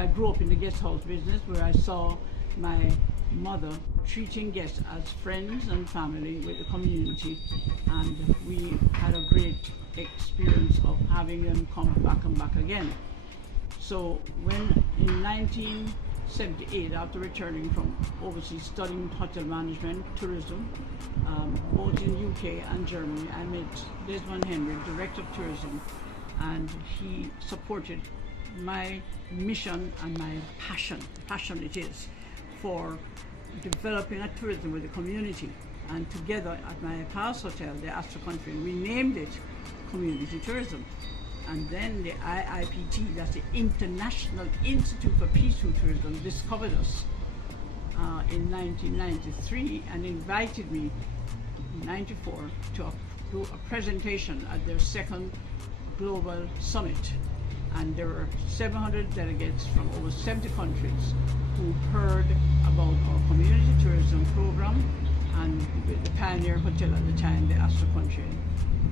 I grew up in the guest house business where I saw my mother treating guests as friends and family with the community, and we had a great experience of having them come back and back again. So when in 1978, after returning from overseas studying hotel management, tourism, both in UK and Germany, I met Desmond Henry, Director of Tourism, and he supported my mission and my passion it is, for developing a tourism with the community. And together at my past hotel, the Astor Country, we named it Community Tourism. And then the IIPT, that's the International Institute for Peaceful Tourism, discovered us in 1993 and invited me in 94 to do a presentation at their second global summit. And there were 700 delegates from over 70 countries who heard about our community tourism program and the pioneer hotel at the time, the Astor Country.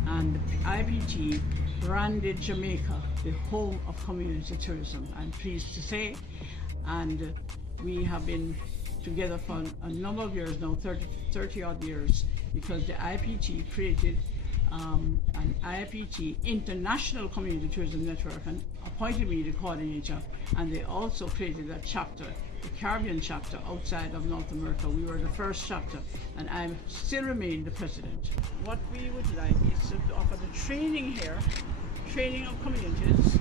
And the IPT branded Jamaica the home of community tourism, I'm pleased to say. And we have been together for a number of years now, 30 odd years, because the IPT created an IPT International Community Tourism Network and appointed me the coordinator, and they also created a chapter, the Caribbean chapter outside of North America. We were the first chapter, and I still remain the president. What we would like is to offer the training here, training of communities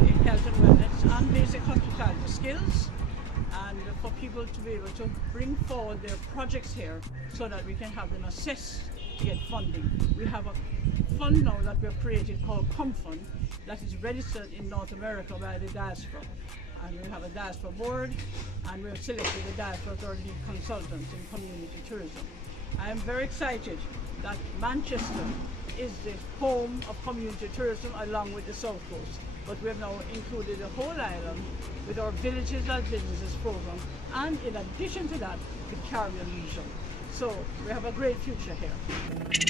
in health and wellness and basic hospitality skills, and for people to be able to bring forward their projects here so that we can have them assessed to get funding. We have a fund now that we've created called ComFund that is registered in North America by the diaspora. And we have a diaspora board, and we've selected the diaspora as our lead consultants in community tourism. I am very excited that Manchester is the home of community tourism along with the South Coast. But we have now included the whole island with our Villages as Businesses program, and in addition to that, the Caribbean region. So we have a great future here.